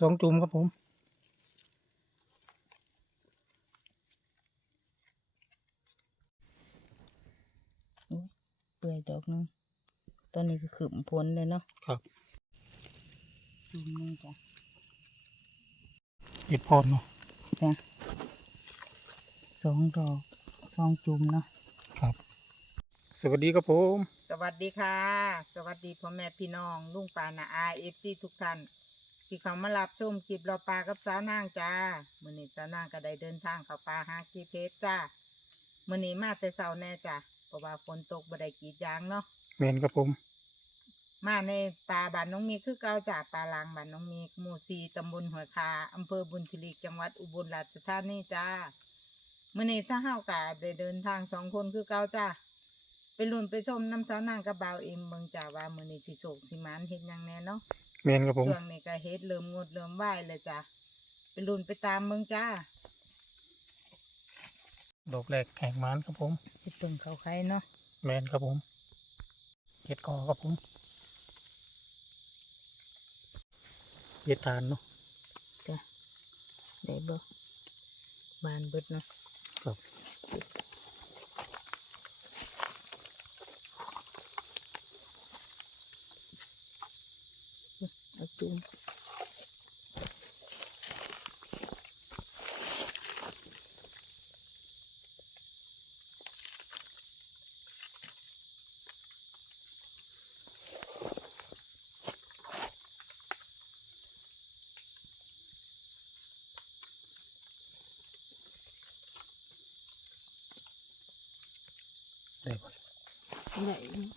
สองจุ่มครับผมเปื่อยดอกหนึงตอนนี้ก็ขึ้นพ้นเลยเนาะครับจุ่มหนึงจ้ะเห็ดพอดเนาะจ้ะสองดอกสองจุ่มเนาะครับสวัสดีครับผม สวัสดีค่ะ สวัสดีพ่อแม่พี่น้องลุงปานาอาเอฟซีทุกท่าน ที่เขามารับชมคลิปเราปลากับสาวนางจ้ามื้อนี้สาวนางก็ได้เดินทางเข้าป่าหากีเพชรจ้ามื้อนี้มาแต่เช้าแน่จ้ะเพราะว่าฝนตกบ่ได้กรีดยางเนาะแมนครับผมมาในป่าบ้านน้องมีคือเก่าจากป่าลางบ้านน้องมีหมู่สี่ตำบลหัวคาอำเภอบุญทลีจังหวัดอุบลราชธานีจ้ามื่อนี้ถ้าเฮากะได้เดินทางสองคนคือเก่าจ้า ไปลุ้นไปชมน้ำสาวนางกับบ่าวเอ็มเบิ่งจ้าว่ามื่อนี้สิโศกสิหมานเฮ็ดหยังแน่เนาะแมนครับผม ช่วงนี้ก็เฮ็ดเริ่มงดเริ่มไหวเลยจ้าไปลุ้นไปตามเบิ่งจ้าดอกแรกแข่งมันครับผม เฮ็ดเบิ่งเขาใครเนาะแมนครับผมเห็ดกอครับผมเห็ดทานเนาะจ้าได้เบ่บานเบิดเนาะครับเอาจุ่มได้ บ่ได้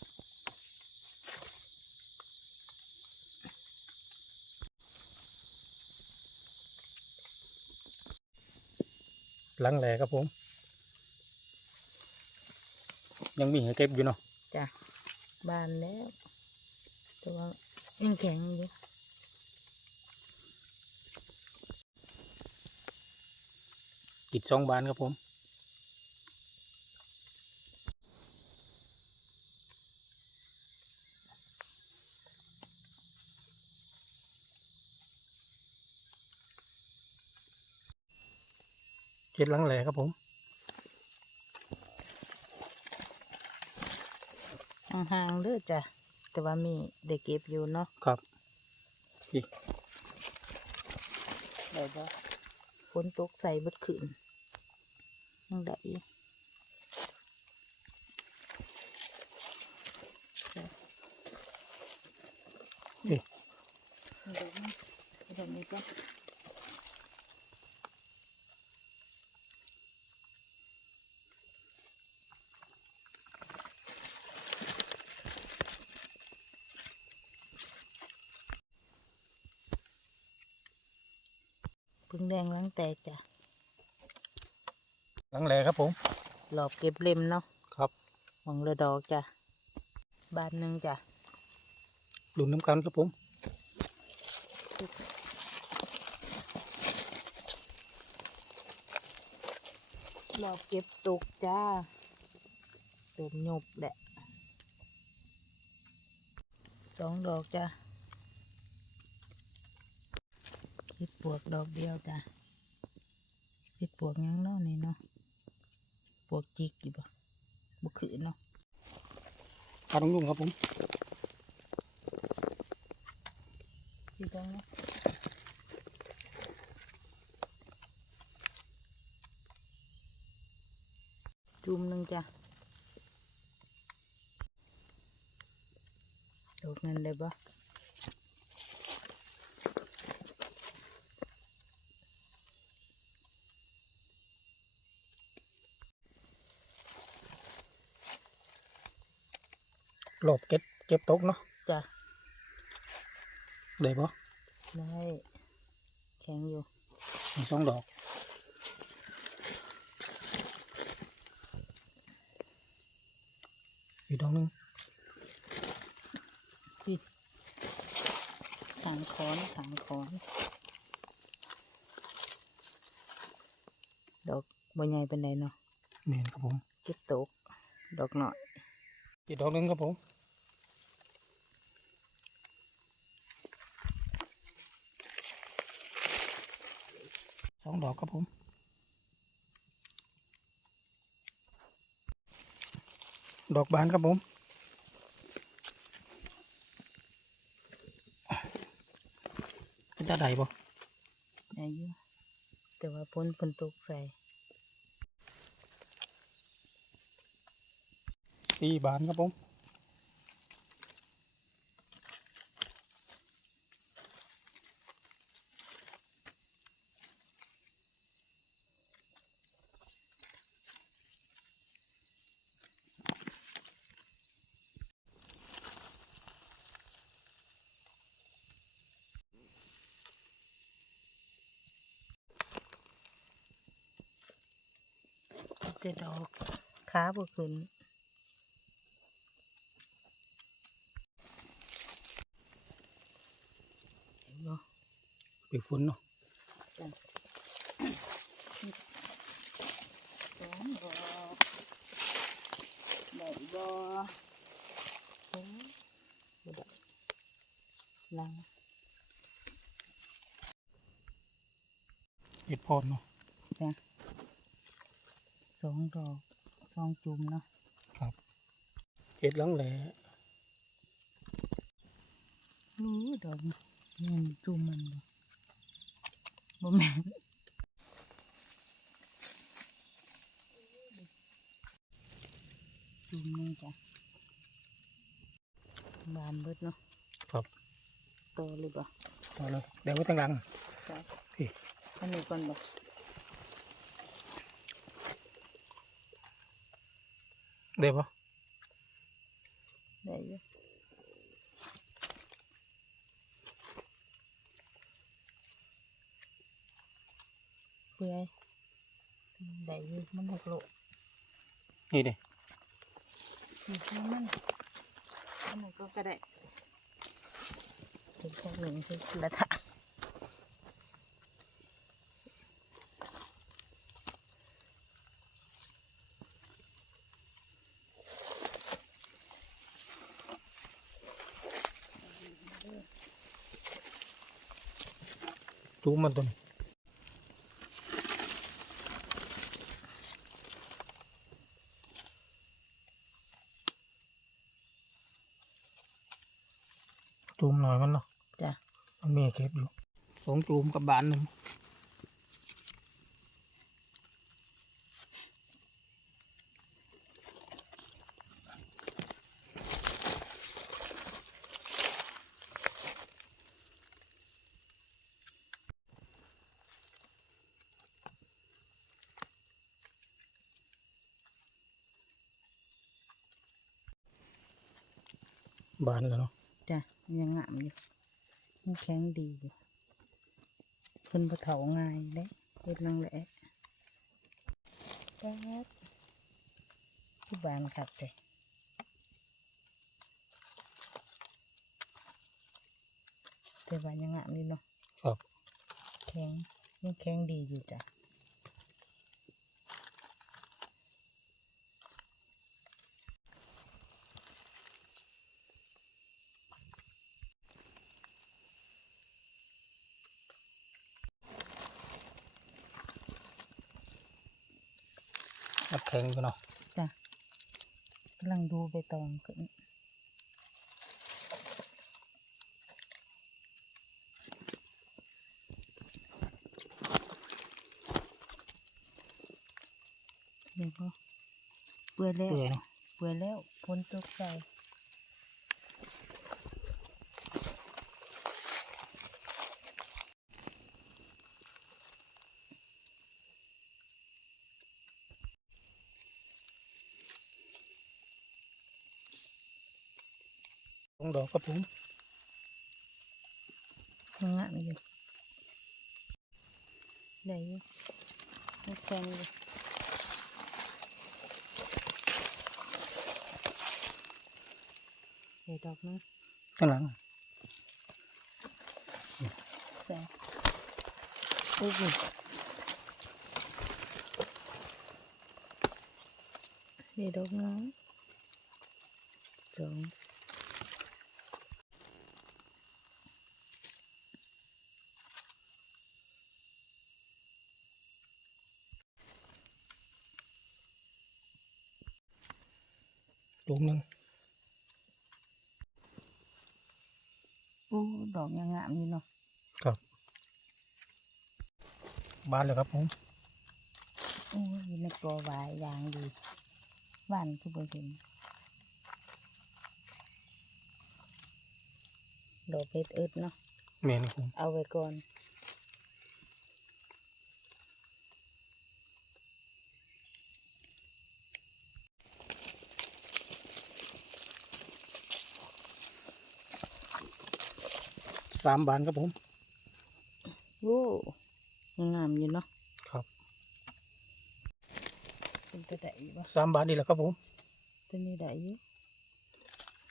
หลังแหลครับผม ยังมีให้เก็บอยู่เนาะจ้ะบานแล้วแต่ว่ายังแข็งอยู่อีกสองบานครับผม เห็ดหลังแหลครับผมห่างๆเด้อจ้ะแต่ว่ามีได้เก็บอยู่เนาะครับนี่ได้บ่ฝนตกใส่เบดขึ้นยังได้อยู่จ้ะนี่เดี๋ยวนี้เดี๋ยวนี้จ้ะ แดงล้างแตกจ้ะหลังแหลครับผมหลอบเก็บเล็มเนาะครับหวังละดอกจ้ะบานหนึ่งจ้ะดูน้ำกันครับผมหลอบเก็บตกจ้าเติมหยบแหละสองดอกจ้ะ เห็ดปวกดอกเดียวจ้ะเห็ดปวกหยังเนาะนี่เนาะปวกจิกอยู่ปะบุคือเนาะพาลุงลุงครับผมอยู่ตรงนี้จุ่มหนึ่งจ้ะดอกนั้นได้ป หลบเก็บเก็บตกเนาะจ้ะได้ปะได้แข็งอยู่มีสองดอกอีกดอกหนึงพี่ถางคอนถางคอนดอกบัใหญ่เป็นไรเนาะเมนครับผมเก็บตกดอกหน่อยอีกดอกหนึงครับผม องดอกครับผมดอกบานครับผม เป็นตาใดบ่อายุแต่ว่าพ้นพ้นตกใส่สี่บานครับผม แต่ดอกขาบ่ขึ้นเห็นบ่ไปฝนเนาะสองบ่ได้บ่โอ้บ่ได้ลังเห็ดพรเนาะจ้ะส องดอกสองจุ่มเนาะครับเห็ดหลังแหล่รู้ดอกเงินจุ่มมันบ่บ่แม่นจุ่มหนึงจ้ะบานเบิดเนาะครับโตเลยบ่เอาเลยเดี๋ยวไว้ตั้งหลังจ้ะพี่อันนี้ก่อนบ่ เดี๋ยวปะได้อยู่เปื่อยได้อยู่มันหกโลนี่ดินี่คือมันอันนั้นก็ก็ได้ถึงแค่หนึ่งคือละทะ จูมันตัวนี้จูมหน่อยมันเนาะจ้ะมันมีเก็บอยู่สองจูมกับบานหนึ่ง บานแล้วเนาะจ้ะยังงามอยู่ยังแข็งดีอยู่เพิ่นบ่เฒ่าง่ายเด้เฮ็ดลังแหละป๊าดที่บ้านคักเด้แต่ว่ายังงามอยู่เนาะครับแข็งยังแข็งดีอยู่จ้ะ นัดแข็งอยู่เนาะจ้ะกำลังดูใบตองขึ้นเดี๋ยวก็เปื่อยแล้วเปื่อยเนาะเปื่อยแล้วพ้นตกใส่ สองดอกครับผมยังงะมันอยู่ได้อยู่ยังแข็งอยู่เดี๋ยวดอกนึงข้างหลังใส่โอ้โหเดี๋ยวดอกนึงสอง ลูกหนึ่ง อู้ดอกยังงามอยู่เนาะครับบานเลยครับผมอู้อยู่ในกอหวายอย่างดีหวานคือบ่เห็นดอกเพชรอึดเนาะแม่นครับผมเอาไว้ก่อน สามบานครับผมโอ้ยังงามอยู่เนาะครับเป็นตัวได้อยู่บ่สามบานนี่แหละครับผมตัวนี้ได้อยู่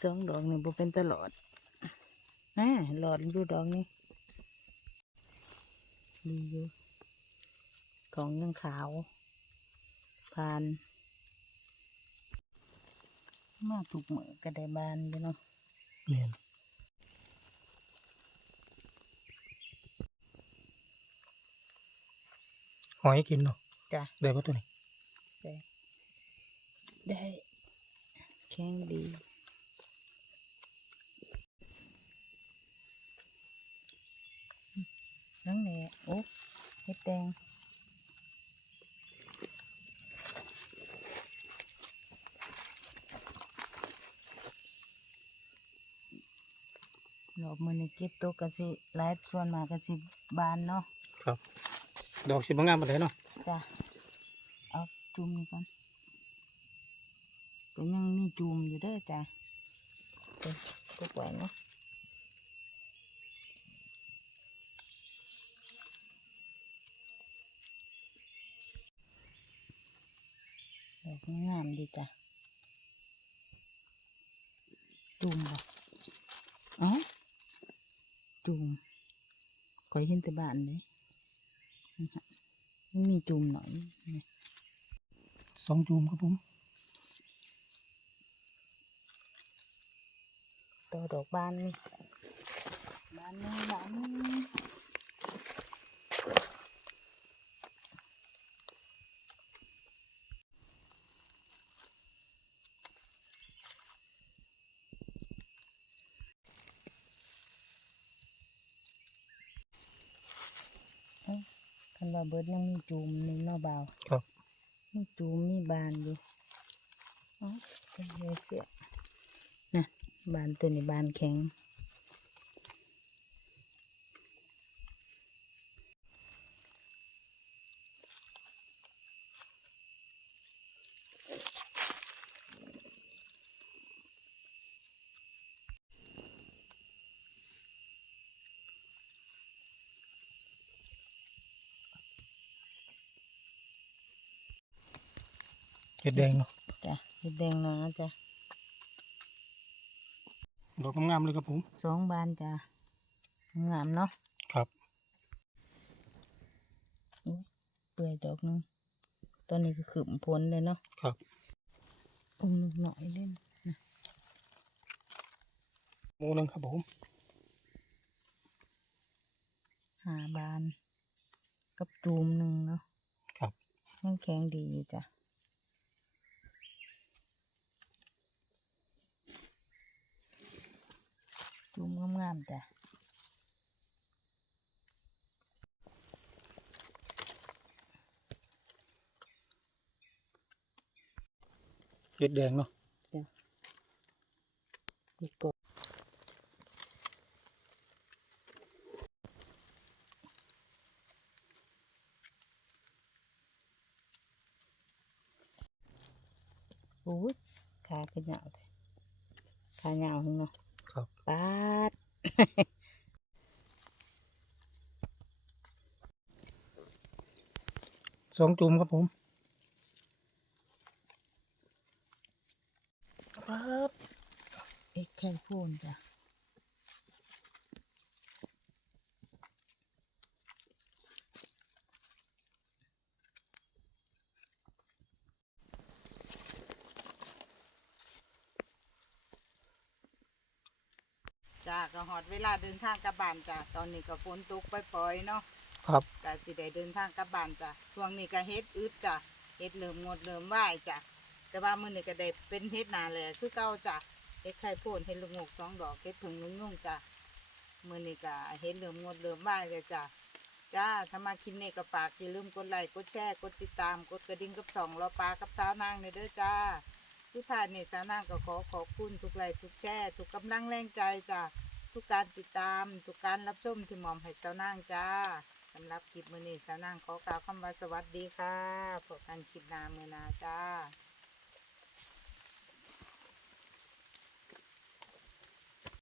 สองดอกนี่บ่เป็นตลอดแหน่หลอดอยู่ดอกนี้ดีอยู่ของยังขาวผ่าน มาถูกมือก็ได้บานอยู่เนาะแม่น อยกินเนาะจ้ะได้ปะตัวนี้ได้ได้แข็งดีนั่งแหละโอ้เห็ดแดงดอกมือนี่เก็บตัวกันสิหลายส่วนมากกันสิบานเนาะครับ ดอกสิบงามมาเลยเนาะจ้ะเอาจุ่มนี่ก่อนก็ยังมีจุ่มอยู่เด้อจ้ะเดี๋ยวก็ปล่อยเนาะดอกงามดีจ้ะจุ่มบ่เอ้าจุ่มคอยเห็นแต่บ้านเลยนะฮะ มันมีจุ่มหน่อยนี่สองจูมครับผมตัวดอกบานนี่บานนี่บานนี่ คันว่าเบิดยังมีจูมนี่เนาะบ่าวครับ มีจูมมีบานอยู่อ๋อเป็นเฮเสียนะบานตัวนี้บานแข็ง ห็ดแดงเนาะจ้ะเห็ดแดงนะจ้ะดอกงามๆเลยครับผมสองบานจ้ะงามเนาะครับอุ๊ยเปื่อยดอกหนึงตอนนี้ก็ขึ้นผลเลยเนาะครับอุ้มลูกหน่อยเล่นนะหมูหนึงครับผมหาบานกับจูมหนึ่งเนาะครับยังแข็งดีอยู่จ้ะจูมงามๆจ้ะเห็ดแดงเนาะอีกกดโอ้ยขาก็เหยาวเลยขาเหยาวเนาะครับปาด สองจุ่มครับผมครับ เอ็กไข่โพ่นจ้ะจ้า ก็หอดเวลาเดินทางกลับบ้านจ้ะตอนนี้ก็ฝนตกปล่อยๆเนาะครับก็สิได้เดินทางกลับบ้านจ้ะช่วงนี้ก็เฮ็ดอึดจ้ะเฮ็ดเริ่มงดเริ่มไหวจ้ะแต่ว่ามื้อนี้ก็ได้เป็นเฮ็ดนาแหละคือเก่าจ้ะเฮ็ดไข่โพนเฮ็ดลูกงกสองดอกเฮ็ดผึ่งนุ่งนุ่งจ้ะมื้อนี้ก็เฮ็ดเหลือมงดเหลือมบ้ายเลยจ้ะจ้าถ้ามาคลิปนี้ก็ฝากอย่าลืมกดไลค์กดแชร์กดติดตามกดกระดิ่งกับสองรอปลากับสาวนางในเด้อจ้าสุดท้ายนี่สาวนางก็ขอขอบคุณทุกไลค์ทุกแชร์ทุกกำลังแรงใจจ้ะ ทุกการติดตามทุกการรับชมที่หมอมให้สาวนางจ้าสำหรับคลิปมือนี้สาวนางขอกล่าวคำว่าสวัสดีค่ะพบกันคลิปหน้ามือหนาจ้า